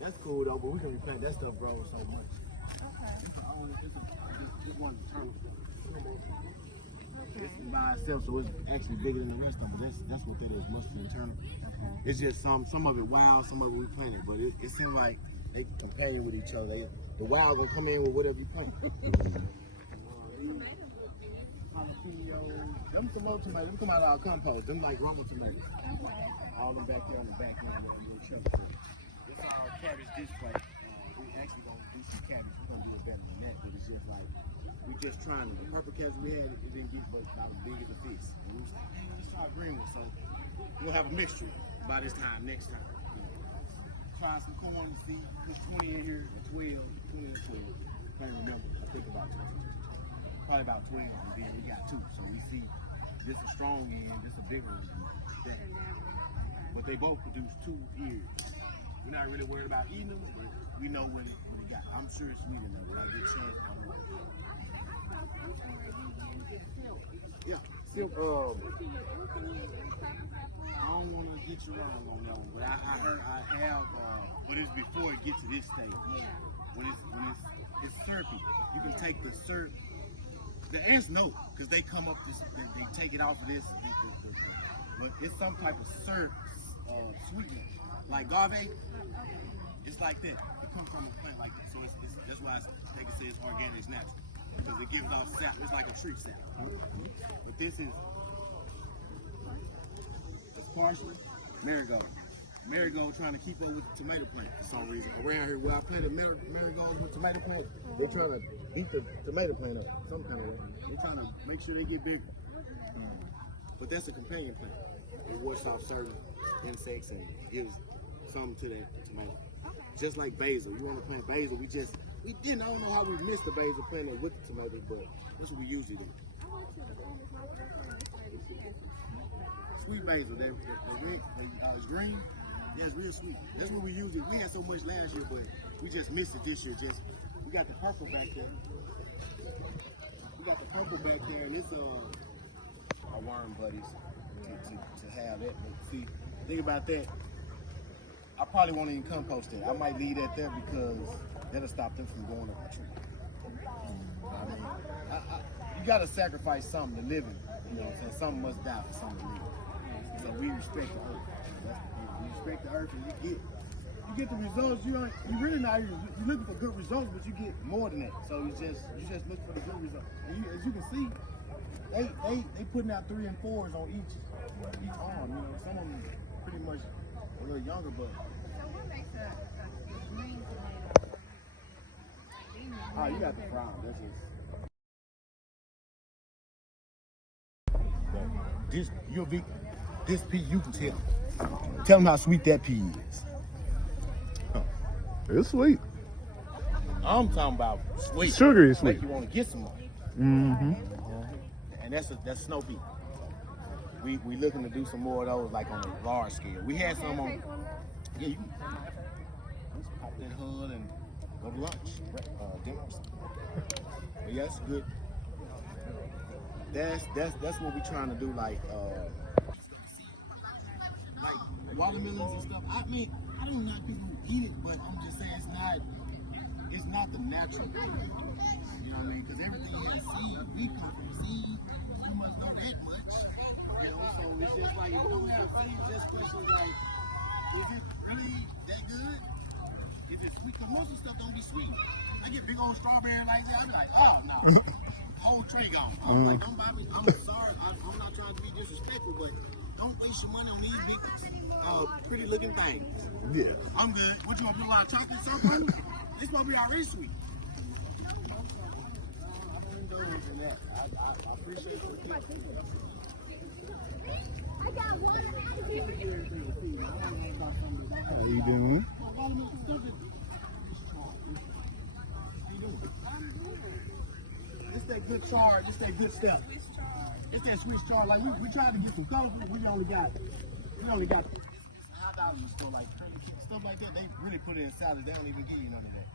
That's cool though, but we can replant that stuff grows so much. Okay. This one's eternal. This is by itself, so it's actually bigger than the rest of them. That's what that is, mustard internal. Okay. It's just some of it wild, some of it we planted, but it seems like they compare with each other. The wild will come in with whatever you plant. Them some old tomatoes. Them come out of our compost. Them like Roma tomatoes. All them back there on the back end. This is our cabbage display. We actually gonna do some cabbage. We're gonna do it better than that, but it's just like we just trying to. The purple cabbage we had, it didn't get but not as big as a fish. And we was like, hey, let's try green one. So we'll have a mixture by this time next time. Try some corn and see. Put 20 in here, 12, 20 and 12. I can't remember. I think about 20. Probably about 12, and then we got 2. So we see this a strong end, this a bigger one. But they both produce 2 ears. We're not really worried about eating them, but we know what it got. I'm sure it's sweet enough, but I get chance out of it. Yeah, silk. I don't want to get you wrong on that one, but I heard I have, but it's before it gets to this stage. When it's syrupy, you can take the syrup. The ants know, because they come up this, they take it off of this, but it's some type of syrup sweetness. Like agave, it's like that. It comes from a plant like that. So that's why they can say it's organic, it's natural. Because it gives off sap. It's like a tree sap. But this is parsley, marigold. Marigold trying to keep up with the tomato plant for some reason. Around here where I planted marigolds with tomato plant, they're trying to beat the tomato plant up some kind of way. They're trying to make sure they get bigger. But that's a companion plant. It washes off certain insects and gives something to that tomato. Just like basil. You want to plant basil, we didn't. I don't know how we missed the basil planting with the tomatoes, but that's what we usually do. Sweet basil, it's green. Yeah, it's real sweet. That's what we usually. We had so much last year, but we just missed it this year. We got the purple back there. And it's our worm buddies to have that. But see, think about that. I probably won't even compost it. I might leave that there because that'll stop them from going up the tree. I mean, you gotta sacrifice something to live in. You know what I'm saying? Something must die for something to live. So we respect the earth. You respect the earth, and you get the results. You really not. You're looking for good results, but you get more than that. So you just look for the good results. And as you can see, they putting out 3 and 4s on each arm. You know, some of them pretty much a little younger, but. So what makes a green tomato? Oh, you got the brown. That's just. This pea, you can tell. Tell them how sweet that pea is. It's sweet. I'm talking about sweet. Sugary sweet. Make you want to get some more. Mm-hmm. And that's snow pea. We looking to do some more of those, like on a large scale. We had some on. Yeah, you can just pop that hood and go to lunch, dinner. But yeah, that's good. That's what we trying to do, like watermelons and stuff. I mean, I don't know people who eat it, but I'm just saying it's not the natural thing. You know what I mean? Because everything has seed. We come from seed. You must know that much. You know, so it's just like if you don't have seeds, just questions like, is it really that good? Is it sweet? Because most of the stuff don't be sweet. I get big old strawberry like that. I be like, oh no. Whole tray gone. I'm like, don't buy me. I'm sorry. I'm not trying to be disrespectful, but don't waste your money on these big, pretty looking things. Yeah. I'm good. What you want to put a lot of chocolate something on it? This supposed to be already sweet. I appreciate it. I got one. How you doing? This that good char, this that good stuff. It's that sweet char. Like we tried to get some colors, but we only got hot dogs in the store, like stuff like that. They really put it in salads. They don't even give you none of that.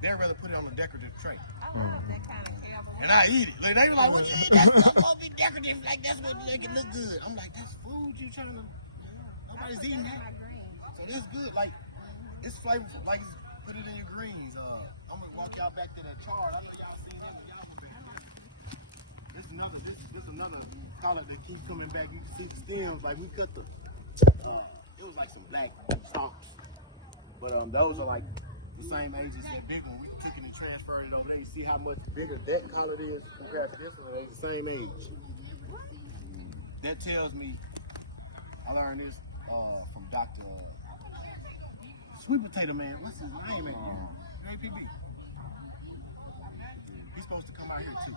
They'd rather put it on a decorative tray. I love that kind of cowboy. And I eat it. Like they were like, what you eat? That's supposed to be decorative. Like that's what make it look good. I'm like, that's food you trying to. Nobody's eating that. So that's good. Like It's flavorful. Like, put it in your greens. I'm gonna walk y'all back to that chart. I know y'all seen it. Y'all been back there. This another collar that keeps coming back. You can see the stems. Like we cut the. It was like some black stalks, but those are like the same age as that big one. We took it and transferred it over there. You see how much bigger that collar is compared to this one? They're the same age. That tells me. I learned this from Dr. Sweet Potato Man. What's his name, man? APB. He's supposed to come out here too.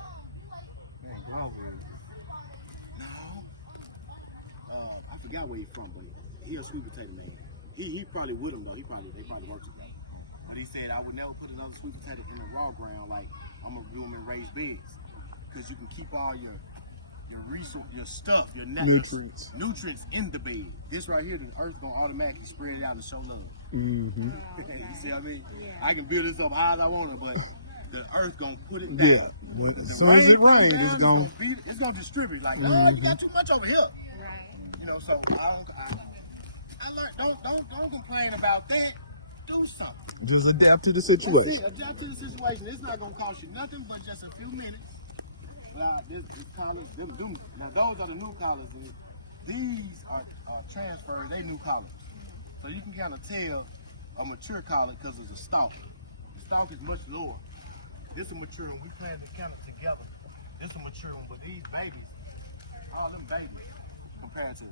Man, no. I forgot where he's from, but he a Sweet Potato Man. He probably with him though. They probably work together. But he said I would never put another sweet potato in the raw ground. Like I'm gonna do them in raised beds, because you can keep all your resource, your stuff, your nutrients in the bed. This right here, the earth gonna automatically spread it out and show love. Mm-hmm. You see what I mean? Yeah. I can build this up high as I want it, but the earth gonna put it down. Yeah. Well, as soon as it rains, it's gonna distribute. Like, oh, you got too much over here. Right. You know, so I learned, don't complain about that. Do something. Just adapt to the situation. That's it. Adapt to the situation. It's not gonna cost you nothing but just a few minutes. This collars, now those are the new collars. These are transferred, they new collars. So you can kind of tell a mature collar because of the stalk. The stalk is much lower. This is a mature one. We planted the kind of together. This is a mature one, but these babies, all them babies, compared to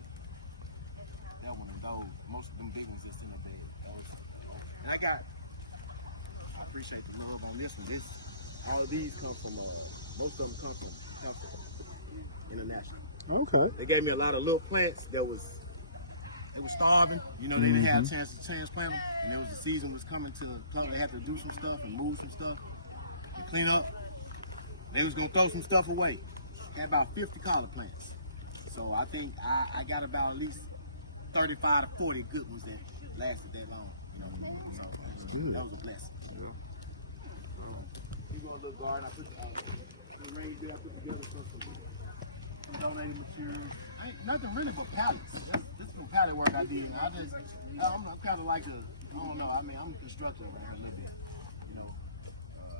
that one and those, most of them big ones that's in the bed. And I appreciate the love on this one. All of these come from most of them come from International. Okay. They gave me a lot of little plants that they were starving. You know, they didn't have a chance to transplant them. And there was the season was coming to the club. They had to do some stuff and move some stuff and clean up. They was gonna throw some stuff away. Had about 50 collar plants. So I think I got about at least 35 to 40 good ones that lasted that long. You know, so that was a blessing. You go a little garden. I put the range that I put together some donated materials. Nothing really but pallets. This is some pallet work I did. I'm kind of like I don't know. I mean, I'm a constructor over here a little bit. You know,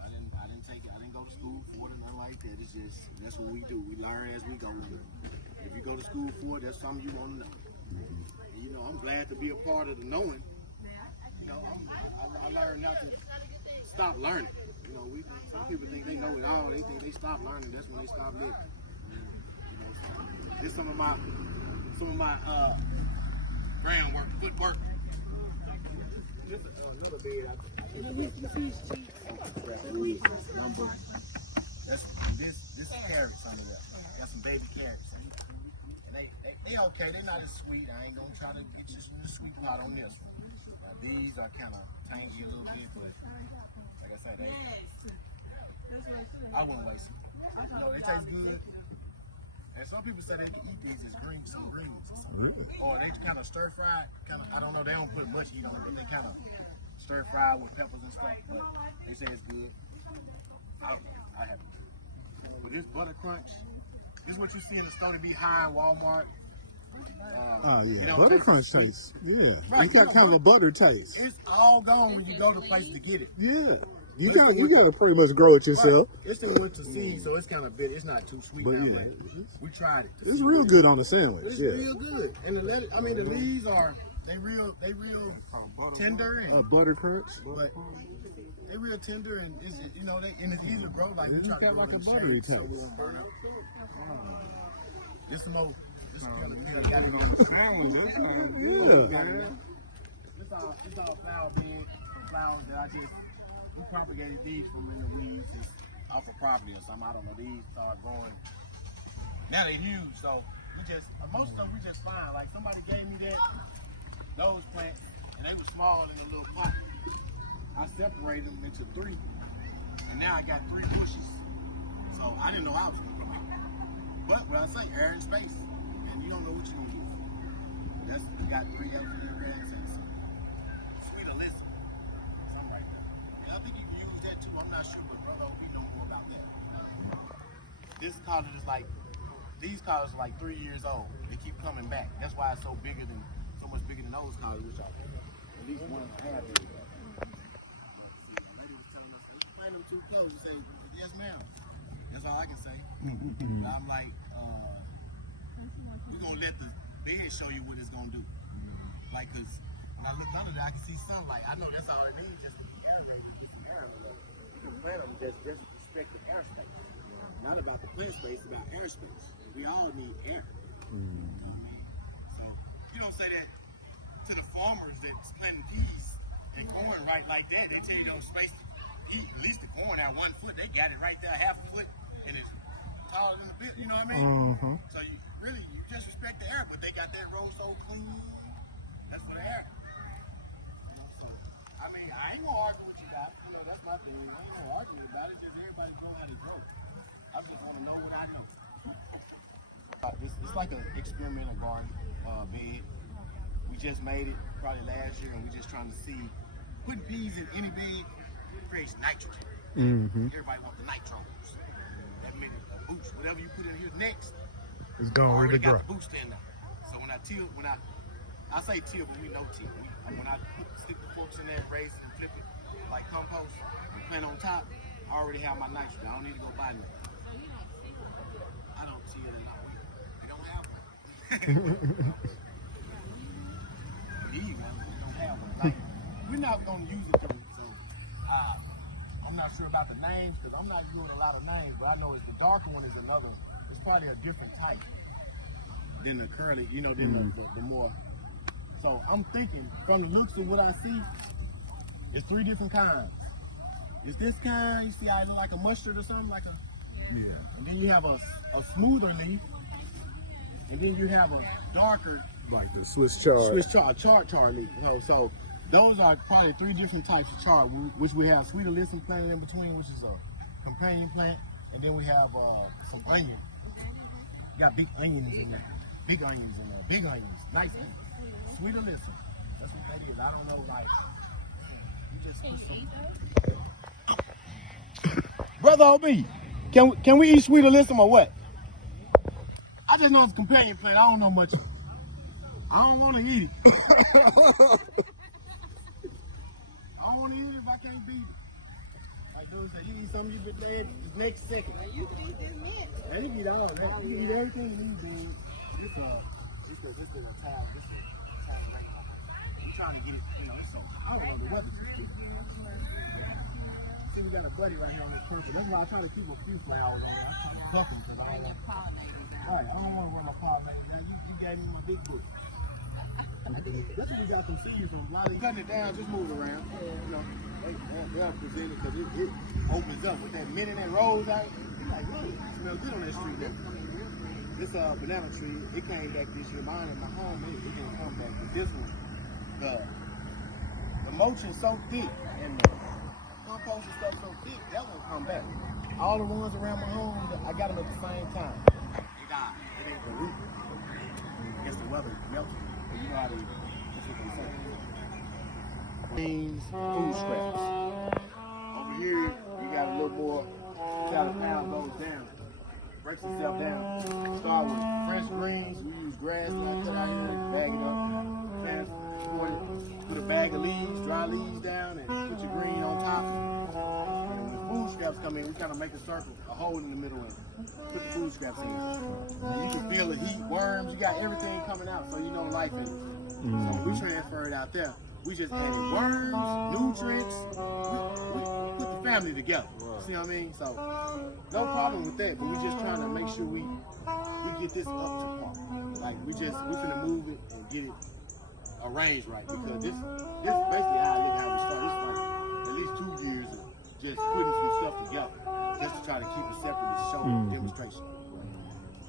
I didn't go to school for it or nothing like that. It's just that's what we do. We learn as we go. If you go to school for it, that's something you want to know. And, you know, I'm glad to be a part of the knowing. You know, I learned not to stop learning. You know, some people think they know it all. They think they stop learning. That's when they stop living. You know, so this some of my groundwork, footwork. This is another bed. This is carrots under there. Got some baby carrots. And they okay. They're not as sweet. I ain't gonna try to get you the sweet part on this one. These are kind of tangy a little bit, but like I said, I wouldn't waste them. You know, they taste good. And some people say they can eat these as some greens or something. Or they kind of stir fried. I don't know, they don't put much heat on it, but they kind of stir fried with peppers and stuff. But they say it's good. I have it. But this butter crunch, this is what you see in the store to be high in Walmart. Yeah, butter crunch taste. Yeah, Right, it got kind of a butter taste. It's all gone when you go to places to get it. Yeah, you got to pretty much grow it yourself. Right. It's in winter seed, so it's kind of bitter. It's not too sweet. But now, yeah, we tried it. It's real good on the sandwich. It's yeah, real good. And the leaves are real tender and butter crunch. But they real tender and it's easy to grow. Like It's got like a buttery taste. So we won't burn up. This some more. This got it on the sandwich. Yeah. It's all flower bed, flowers that we propagated these from in the weeds just off of property or something. I don't know. These started growing. Now they're huge, so most of them we just find. Like somebody gave me those plants, and they were smaller than a little pot. I separated them into 3, and now I got 3 bushes. So I didn't know I was gonna grow. But when I say air and space, and you don't know what you're gonna use. That's we got 3 evergreen reds and some sweet Alyssa. Something right there. And I think you can use that too. I'm not sure, but brother, we know more about that. This collar is these collars are like 3 years old. They keep coming back. That's why it's so much bigger than those collars, which are least one half of it. Lady was telling us, if you plant them too close, you say, yes, ma'am. That's all I can say. But I'm like, we're gonna let the bed show you what it's gonna do. Like, cause when I look under there, I can see sunlight. I know that's all it needs, just to be aerated, get some air in there. You can plant them, just respect the airspace. Not about the plant space, about airspace. We all need air. You know what I mean? So you don't say that to the farmers that's planting peas and corn right like that. They tell you don't space at least the corn at 1 foot. They got it right there, half a foot, and it's taller than a bit. You know what I mean? So you just respect the air, but they got that road so clean. That's for the air. You know, so I mean, I ain't gonna argue with you guys. You know, that's my thing. I ain't gonna argue about it. Just everybody grow how they grow. I just want to know what I know. It's like an experimental garden bed. We just made it probably last year, and we're just trying to see. Putting peas in any bed creates nitrogen. Everybody wants the nitrons. That means a boost. Whatever you put in here next, It's going to really grow. Got the boost in there. So when I say till, but we know till. When I stick the forks in there, raise it and flip it like compost, and plant on top, I already have my nitrogen. I don't need to go buy nothing. I don't till it enough. They don't have one. Here you go. They don't have one. Like, we're not going to use it though. So I'm not sure about the names because I'm not doing a lot of names, but I know it's the darker one is another. It's probably a different type than the curly, than the more. So I'm thinking from the looks of what I see, it's 3 different kinds. It's this kind, you see how it look like a mustard or something, like a. Yeah. And then you have a smoother leaf, and then you have a darker. Like the Swiss chard. Chard leaf. So those are probably 3 different types of chard, which we have sweet alyssum plant in between, which is a companion plant, and then we have some onion. You got big onions in there. Big onions in there. Big onions. Nice onions. Sweet alyssum. That's what that is. I don't know, like. You just put some. Brother OB, can we eat sweet alyssum or what? I just know it's a companion plant. I don't know much. I don't want to eat it. I don't want to eat it if I can't beat it. Like dude said, you eat something you been dead the next second. You can eat this mint. Man, you can eat all that. You can eat everything in these things. This is a towel. This is a towel right. I'm trying to get it, it's so I don't know the weather just keep. See, we got a buddy right here on this purple. That's why I try to keep a few flowers on there. I try to pluck them because I don't want I don't want to run a pollinator. You gave me my big book. That's what we got some seeds from. A lot of cutting it down, just move it around. They'll present it because it opens up with that minute that rolls out. You're like, whoa, it smells good on that street now. This banana tree, it came back this year. Mine in my home, it didn't come back. But this one, the mulch is so thick and the compost and stuff so thick, that won't come back. All the ones around my home, I got them at the same time. They died. It ain't the root. I guess the weather melted. You know how they, that's what they say. Beans, food scraps. Over here, you got a little more. You got a pound goes down. Breaks itself down. Start with fresh greens. We use grass like that out here. Bag it up. Transport it. Put a bag of leaves, dry leaves down, and put your green on top. And when the food scraps come in, we kind of make a circle, a hole in the middle, and put the food scraps in. And you can feel the heat, worms. You got everything coming out, so you know life in it. So we transfer it out there. We just added worms, nutrients. We put the family together. See what I mean? So no problem with that. But we just trying to make sure we get this up to par. Like we finna move it and get it arranged right because this basically how we start. This is like at least 2 years of just putting some stuff together, just to try to keep it separate and show demonstration.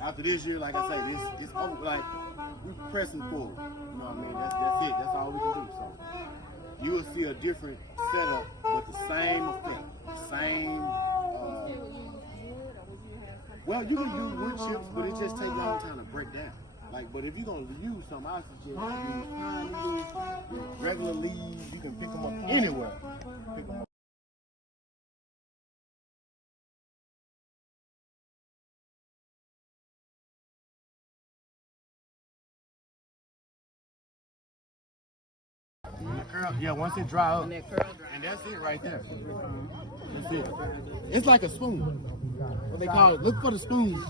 After this year, like I say, it's over. Like we pressing forward. You know what I mean? That's it. That's all we can do. So you will see a different setup, but the same effect, same. Well, you can do wood chips, but it just takes a long time to break down. Like, but if you're gonna use some, I suggest you use pine leaves, regular leaves. You can pick them up anywhere. Pick them up. When the curl, yeah, once it dry up, And that curl dry. and that's it right there. That's it. It's like a spoon. What they call it? Look for the spoon.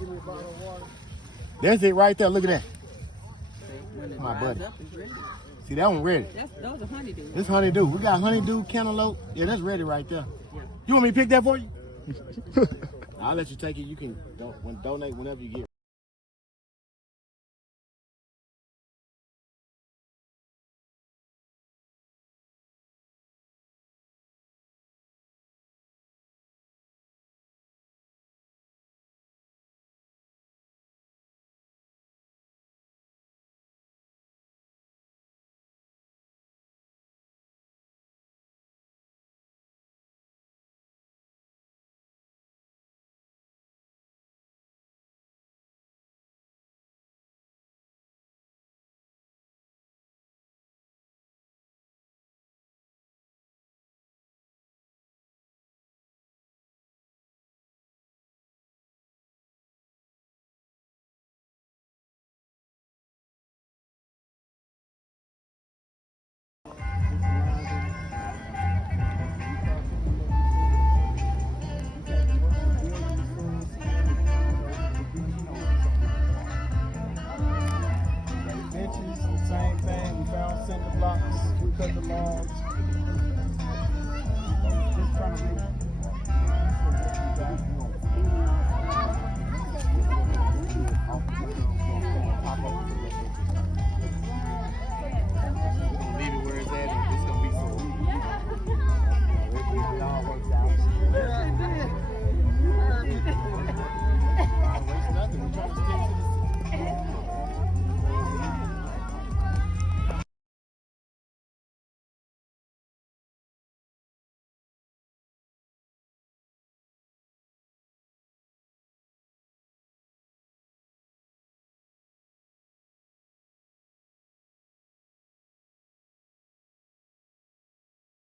That's it right there. Look at that. When it My dries buddy. up, it's ready. See, that one ready. Those are honeydew. This honeydew. We got honeydew, cantaloupe. Yeah, that's ready right there. Yeah. You want me to pick that for you? I'll let you take it. You can donate whenever you get